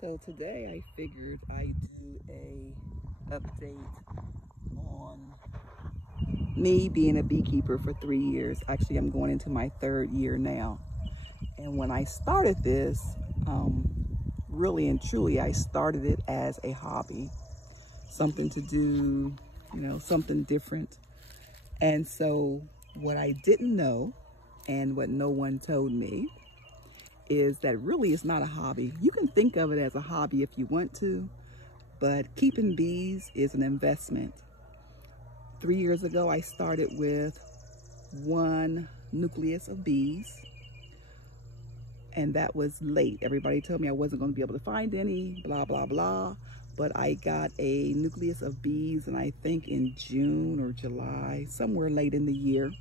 So today I figured I'd do a update on me being a beekeeper for 3 years. Actually, I'm going into my 3rd year now. And when I started this, really and truly, I started it as a hobby, something to do, something different. And so what I didn't know and what no one told me is that really it's not a hobby. You can think of it as a hobby if you want to, but keeping bees is an investment. 3 years ago, I started with 1 nucleus of bees, and that was late. Everybody told me I wasn't going to be able to find any, blah, blah, blah. But I got a nucleus of bees, and I think in June or July, somewhere late in the year.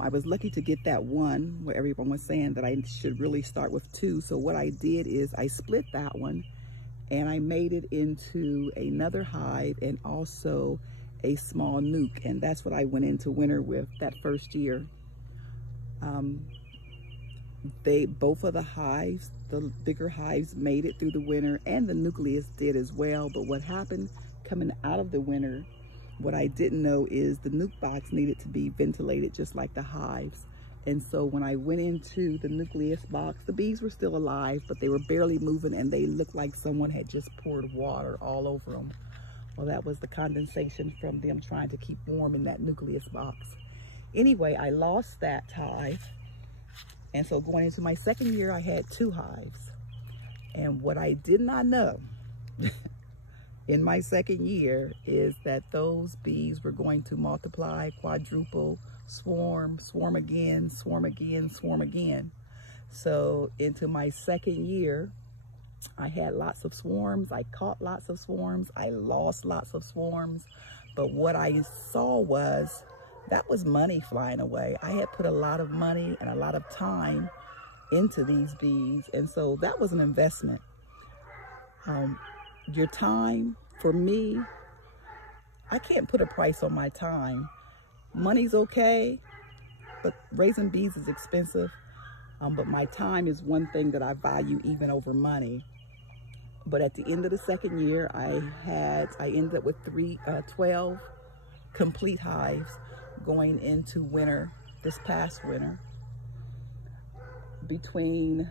I was lucky to get that 1 where everyone was saying that I should really start with 2. So what I did is I split that one and I made it into another hive and also a small nuke. And that's what I went into winter with that first year. Both of the hives, the bigger hives, made it through the winter, and the nucleus did as well. But what happened coming out of the winter, what I didn't know is the nuke box needed to be ventilated just like the hives. And so when I went into the nucleus box, the bees were still alive, but they were barely moving and they looked like someone had just poured water all over them. Well, that was the condensation from them trying to keep warm in that nucleus box. Anyway, I lost that hive. And so going into my 2nd year, I had 2 hives. And what I did not know in my 2nd year is that those bees were going to multiply, quadruple, swarm, swarm again, swarm again, swarm again. So into my 2nd year, I had lots of swarms. I caught lots of swarms. I lost lots of swarms. But what I saw was that was money flying away. I had put a lot of money and a lot of time into these bees. And so that was an investment. Your time, for me, I can't put a price on my time. Money's okay, but raising bees is expensive. But my time is one thing that I value even over money. But at the end of the 2nd year, I ended up with 12 complete hives going into winter, this past winter. Between,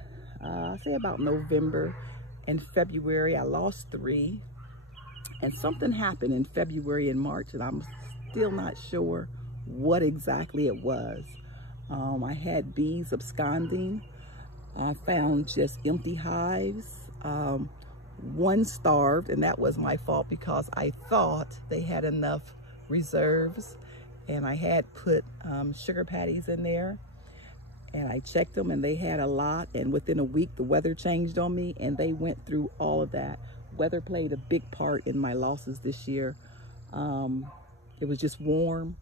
say about November and February, I lost 3. And something happened in February and March, and I'm still not sure what exactly it was. I had bees absconding. I found just empty hives. 1 starved, and that was my fault because I thought they had enough reserves, and I had put sugar patties in there, and I checked them and they had a lot, and within a week the weather changed on me and they went through all of that. Weather played a big part in my losses this year. It was just warm.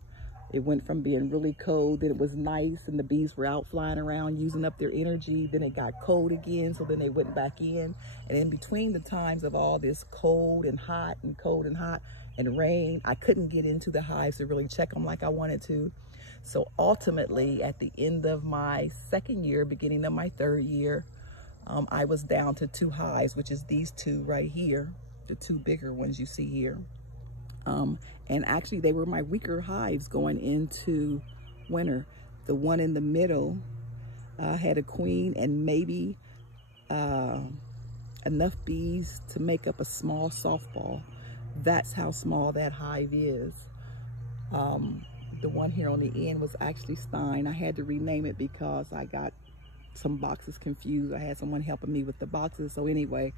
It went from being really cold, then it was nice and the bees were out flying around using up their energy. Then it got cold again, so then they went back in. And in between the times of all this cold and hot and cold and hot and rain, I couldn't get into the hives to really check them like I wanted to. So ultimately, at the end of my 2nd year, beginning of my 3rd year, I was down to 2 hives, which is these 2 right here, the 2 bigger ones you see here. And actually they were my weaker hives going into winter. The one in the middle had a queen and maybe enough bees to make up a small softball. That's how small that hive is. The one here on the end was actually Stein. I had to rename it because I got some boxes confused. I had someone helping me with the boxes. So anyway,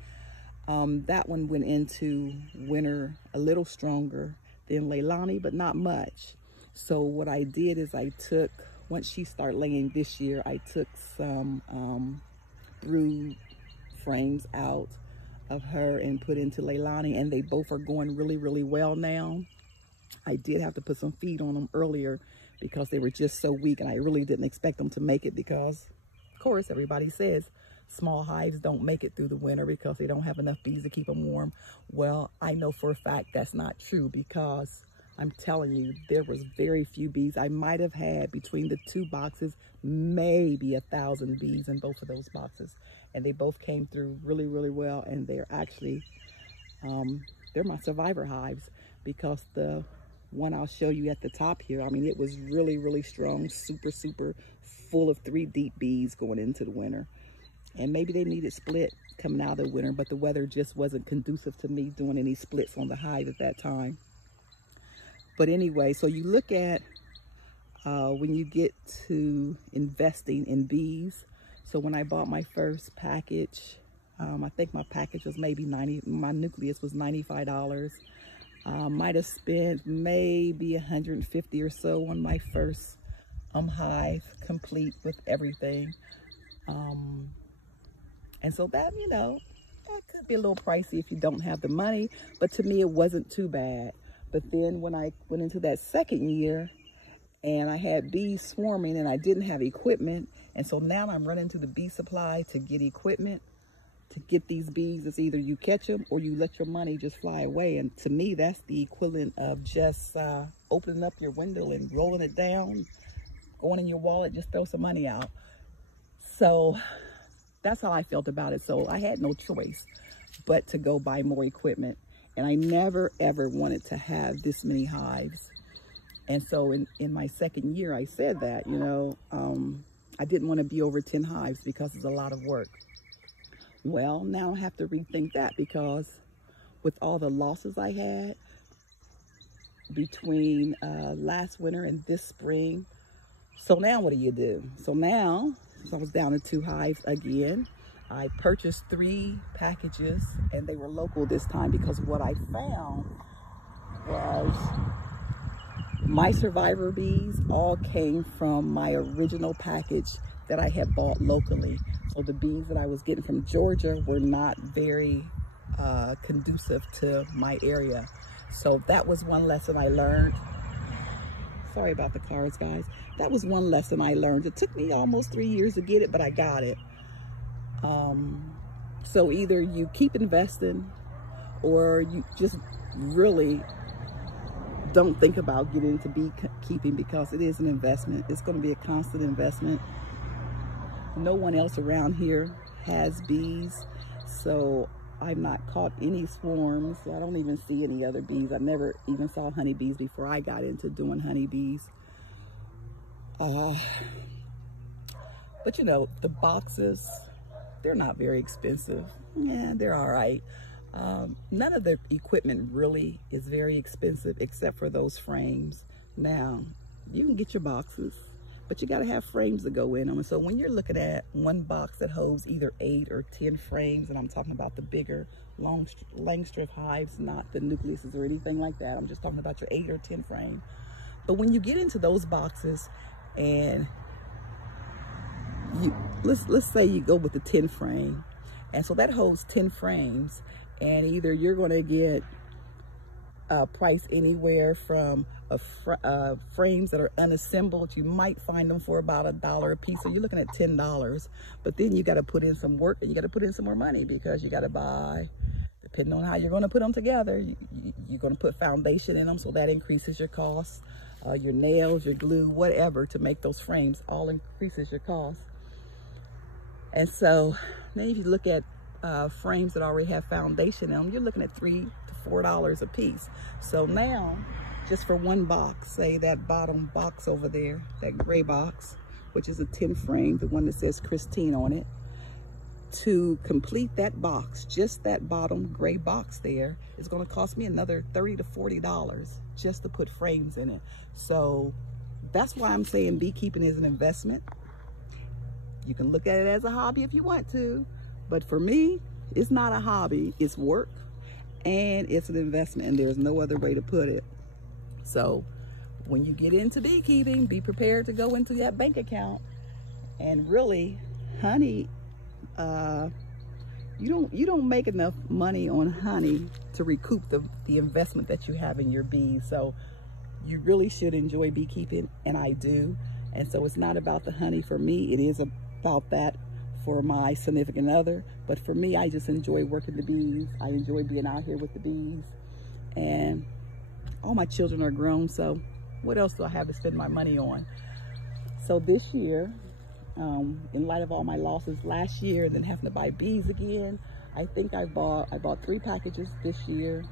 that one went into winter a little stronger than Leilani, but not much. So what I did is I took, once she started laying this year, I took some brood frames out of her and put into Leilani, and they both are going really, really well now. I did have to put some feed on them earlier because they were just so weak, and I really didn't expect them to make it because, of course, everybody says small hives don't make it through the winter because they don't have enough bees to keep them warm. Well, I know for a fact that's not true because I'm telling you, there was very few bees. I might have had between the 2 boxes, maybe 1,000 bees in both of those boxes. And they both came through really, really well. And they're actually, they're my survivor hives, because the one I'll show you at the top here, I mean, it was really, really strong, super, super full of 3 deep bees going into the winter. And maybe they needed split coming out of the winter, but the weather just wasn't conducive to me doing any splits on the hive at that time. But anyway, so you look at when you get to investing in bees. So when I bought my first package, I think my package was maybe my nucleus was $95. Might have spent maybe $150 or so on my first hive, complete with everything. And so that, you know, that could be a little pricey if you don't have the money, but to me it wasn't too bad. But then when I went into that second year and I had bees swarming and I didn't have equipment, and so now I'm running to the bee supply to get equipment to get these bees. It's either you catch them or you let your money just fly away. And to me, that's the equivalent of just opening up your window and rolling it down, going in your wallet, just throw some money out. So that's how I felt about it. So I had no choice but to go buy more equipment. And I never, ever wanted to have this many hives. And so in my second year, I said that, you know, I didn't want to be over 10 hives because it's a lot of work. Well, now I have to rethink that, because with all the losses I had between last winter and this spring, so now what do? So now, since I was down to 2 hives again, I purchased 3 packages, and they were local this time, because what I found was my survivor bees all came from my original package that I had bought locally. So the bees that I was getting from Georgia were not very conducive to my area. So that was one lesson I learned. Sorry about the cars, guys. That was one lesson I learned. It took me almost 3 years to get it, but I got it. So either you keep investing, or you just really don't think about getting into beekeeping, because it is an investment. It's going to be a constant investment. No one else around here has bees, so I've not caught any swarms. I don't even see any other bees. I never even saw honeybees before I got into doing honeybees. But you know, the boxes, they're not very expensive. Yeah, they're all right. None of the equipment really is very expensive, except for those frames. Now, you can get your boxes, but you got to have frames to go in them. And so when you're looking at one box that holds either 8 or 10 frames, and I'm talking about the bigger Langstroth hives, not the nucleuses or anything like that. I'm just talking about your 8 or 10 frame. But when you get into those boxes, and let's say you go with the 10 frame, and so that holds 10 frames, and either you're going to get a price anywhere from frames that are unassembled. You might find them for about $1 a piece, so you're looking at $10. But then you got to put in some work, and you got to put in some more money, because you got to buy, depending on how you're going to put them together, you're going to put foundation in them, so that increases your costs. Your nails, your glue, whatever, to make those frames, all increases your cost. And so then if you look at frames that already have foundation in them, you're looking at $3 to $4 a piece. So now, just for one box, say that bottom box over there, that gray box, which is a 10 frame, the one that says Christine on it, to complete that box, just that bottom gray box there, is going to cost me another $30 to $40 just to put frames in it. So that's why I'm saying beekeeping is an investment. You can look at it as a hobby if you want to, but for me, it's not a hobby, it's work, and it's an investment, and there's no other way to put it. So when you get into beekeeping, be prepared to go into that bank account. And really, honey, you don't make enough money on honey to recoup the investment that you have in your bees. So you really should enjoy beekeeping, and I do. And so it's not about the honey for me, it is about that for my significant other. But for me, I just enjoy working the bees. I enjoy being out here with the bees. And all my children are grown, so what else do I have to spend my money on? So this year, in light of all my losses last year and then having to buy bees again, I think I bought 3 packages this year.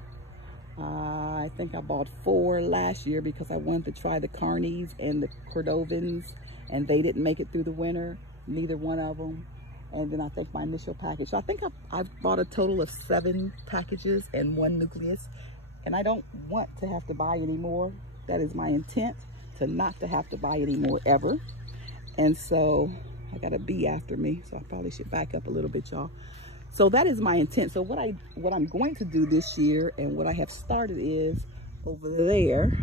I think I bought 4 last year because I wanted to try the Carnies and the Cordovans, and they didn't make it through the winter, neither one of them. And then I think my initial package. So I think I've bought a total of 7 packages and 1 nucleus, and I don't want to have to buy any more. That is my intent, to not to have to buy any more ever. And so I got a bee after me, so I probably should back up a little bit, y'all. So that is my intent. So what I'm going to do this year, and what I have started, is over there.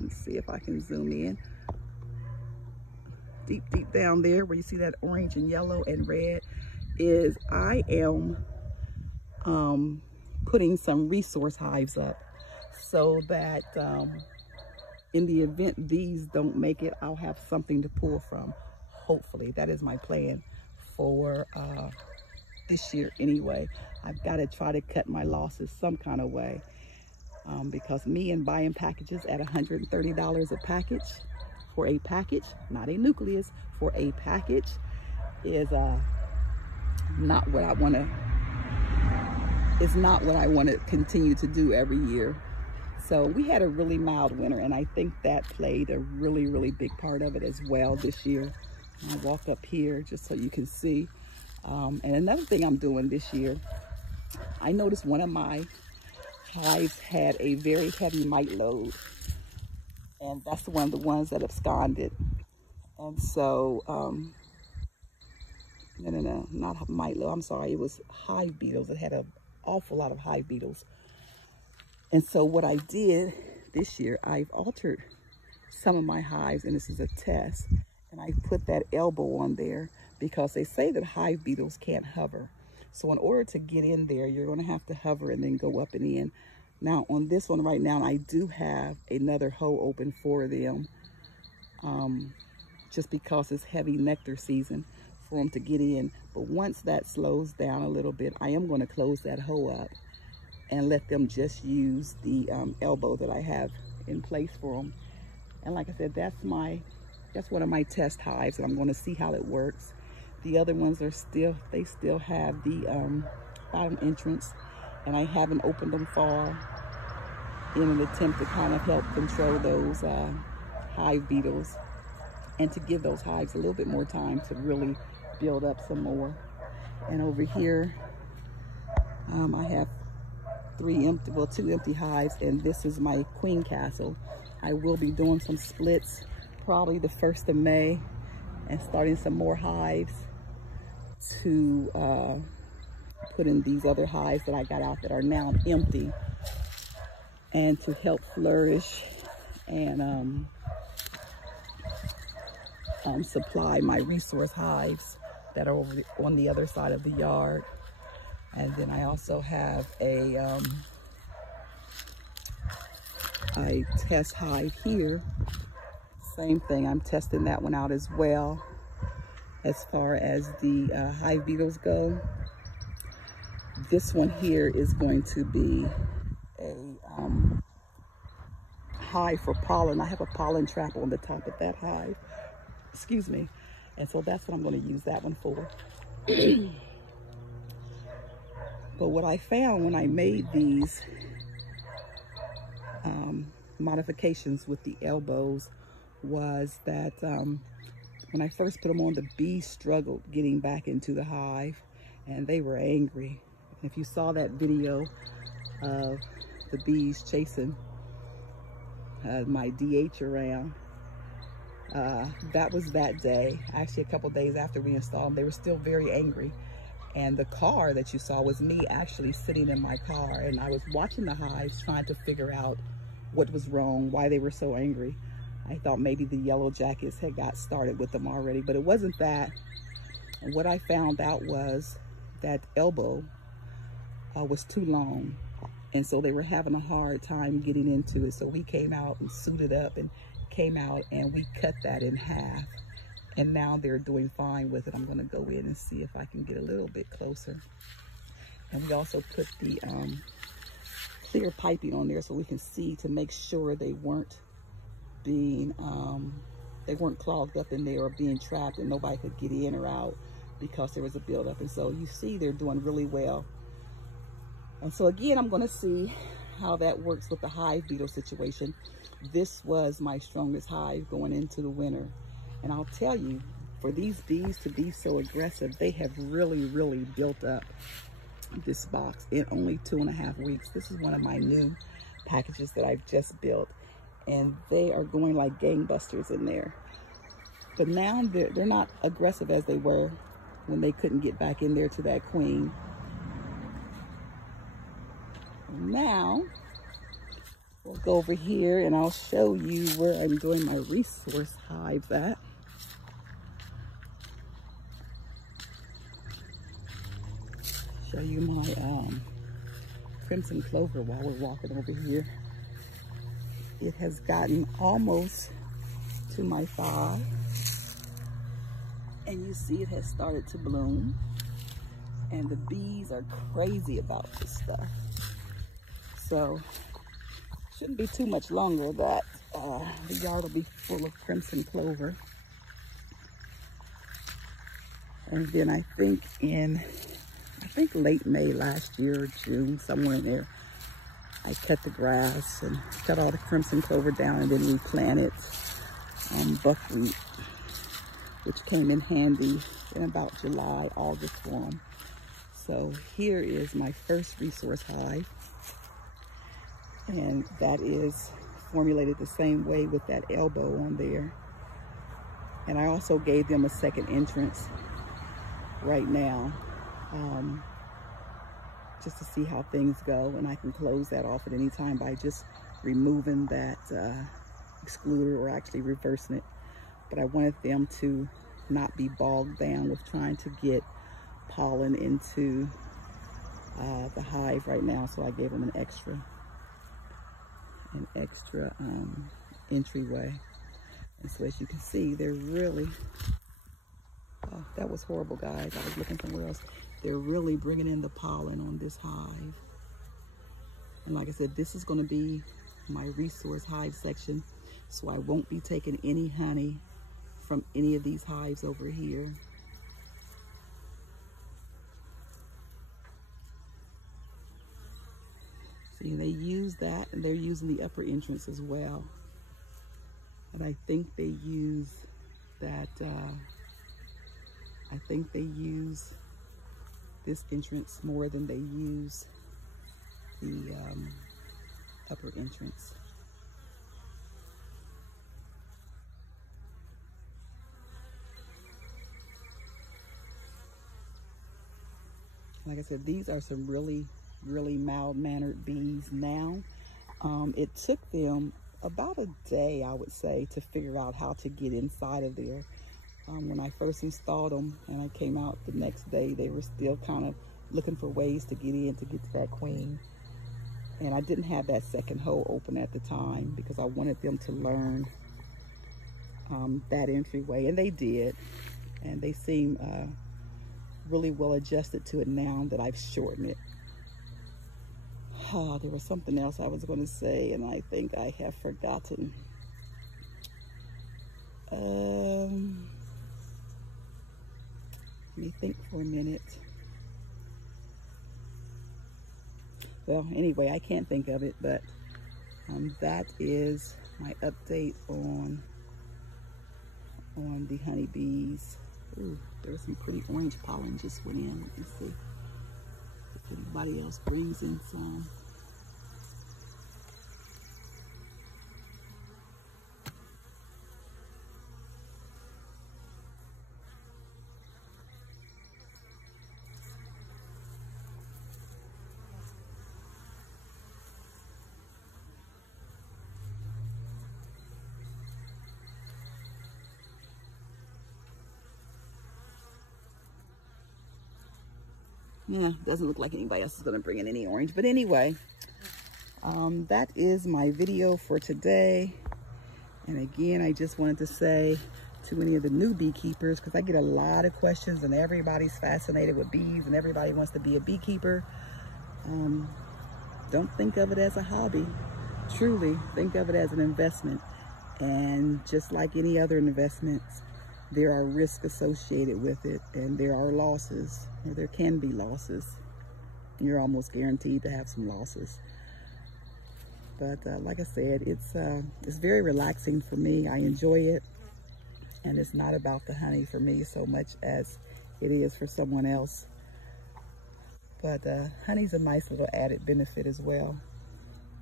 Let's see if I can zoom in. Deep down there where you see that orange and yellow and red, is I am putting some resource hives up so that in the event these don't make it, I'll have something to pull from. Hopefully, that is my plan for this year anyway. I've got to try to cut my losses some kind of way, because me and buying packages at $130 a package for a package, not a nucleus, for a package, is not what I want to. It's not what I want to continue to do every year. So we had a really mild winter, and I think that played a really big part of it as well this year. I'll walk up here just so you can see. And another thing I'm doing this year, I noticed one of my hives had a very heavy mite load, and that's one of the ones that absconded. And so, no, not mite load, I'm sorry, it was hive beetles. It had an awful lot of hive beetles. And so what I did this year, I've altered some of my hives, and this is a test, and I put that elbow on there because they say that hive beetles can't hover. So in order to get in there, you're going to have to hover and then go up and in. Now on this one right now, I do have another hole open for them, just because it's heavy nectar season for them to get in. But once that slows down a little bit, I am going to close that hole up and let them just use the elbow that I have in place for them. And like I said, that's one of my test hives, and I'm going to see how it works. The other ones are they still have the bottom entrance, and I haven't opened them far in an attempt to kind of help control those hive beetles and to give those hives a little bit more time to really build up some more. And over here, I have 2 empty hives, and this is my queen castle. I will be doing some splits probably the 1st of May and starting some more hives to put in these other hives that I got out that are now empty, and to help flourish and supply my resource hives that are over on the other side of the yard. And then I also have a test hive here. Same thing, I'm testing that one out as well as far as the hive beetles go. This one here is going to be a hive for pollen. I have a pollen trap on the top of that hive. Excuse me. And so that's what I'm going to use that one for. But what I found when I made these modifications with the elbows was that when I first put them on, the bees struggled getting back into the hive, and they were angry. If you saw that video of the bees chasing my DH around, that was that day. Actually, a couple days after we installed them, they were still very angry. And the car that you saw was me actually sitting in my car, and I was watching the hives trying to figure out what was wrong, why they were so angry. I thought maybe the yellow jackets had got started with them already, but it wasn't that. And what I found out was that elbow was too long, and so they were having a hard time getting into it. So we came out and suited up and came out, and we cut that in half. And now they're doing fine with it. I'm going to go in and see if I can get a little bit closer. And we also put the clear piping on there so we can see to make sure they weren't being, they weren't clogged up in there or being trapped and nobody could get in or out because there was a buildup. And so you see they're doing really well. And so again, I'm gonna see how that works with the hive beetle situation. This was my strongest hive going into the winter. And I'll tell you, for these bees to be so aggressive, they have really built up this box in only 2.5 weeks. This is one of my new packages that I've just built, and they are going like gangbusters in there. But now they're not aggressive as they were when they couldn't get back in there to that queen. Now we'll go over here and I'll show you where I'm doing my resource hive at. Show you my crimson clover while we're walking over here. It has gotten almost to my 5, and you see it has started to bloom, and the bees are crazy about this stuff. So shouldn't be too much longer that the yard will be full of crimson clover. And then I think late May last year or June, somewhere in there, I cut the grass and cut all the crimson clover down and then replanted buckwheat, which came in handy in about July, August for them. So here is my first resource hive, and that is formulated the same way with that elbow on there. And I also gave them a second entrance right now, just to see how things go, and I can close that off at any time by just removing that excluder or actually reversing it. But I wanted them to not be bogged down with trying to get pollen into the hive right now, so I gave them an extra entryway. And so as you can see, they're really, oh, that was horrible, guys. I was looking somewhere else. They're really bringing in the pollen on this hive. And like I said, this is going to be my resource hive section, so I won't be taking any honey from any of these hives over here. See, they use that, and they're using the upper entrance as well. And I think they use that, I think they use this entrance more than they use the upper entrance. Like I said, these are some really mild-mannered bees now. It took them about a day, I would say, to figure out how to get inside of there. When I first installed them and I came out the next day, they were still kind of looking for ways to get in to get to that queen. And I didn't have that second hole open at the time because I wanted them to learn that entryway, and they did. And they seem really well adjusted to it now that I've shortened it. Oh, there was something else I was going to say, and I think I have forgotten. Let me think for a minute. Well, anyway, I can't think of it, but that is my update on the honeybees. Ooh, there's some pretty orange pollen just went in. Let me see if anybody else brings in some. Yeah, doesn't look like anybody else is going to bring in any orange. But anyway, that is my video for today. And again, I just wanted to say to any of the new beekeepers, because I get a lot of questions and everybody's fascinated with bees and everybody wants to be a beekeeper. Don't think of it as a hobby. Truly, think of it as an investment. And just like any other investments, there are risks associated with it, and there are losses, or there can be losses. You're almost guaranteed to have some losses. But like I said, it's very relaxing for me. I enjoy it, and it's not about the honey for me so much as it is for someone else. But honey's a nice little added benefit as well.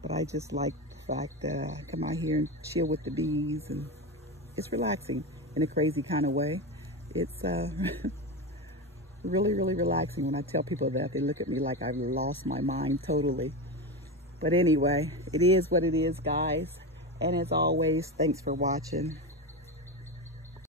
But I just like the fact that I come out here and chill with the bees, and it's relaxing in a crazy kind of way. It's really, really relaxing. When I tell people that, they look at me like I've lost my mind totally. But anyway, it is what it is, guys. And as always, thanks for watching.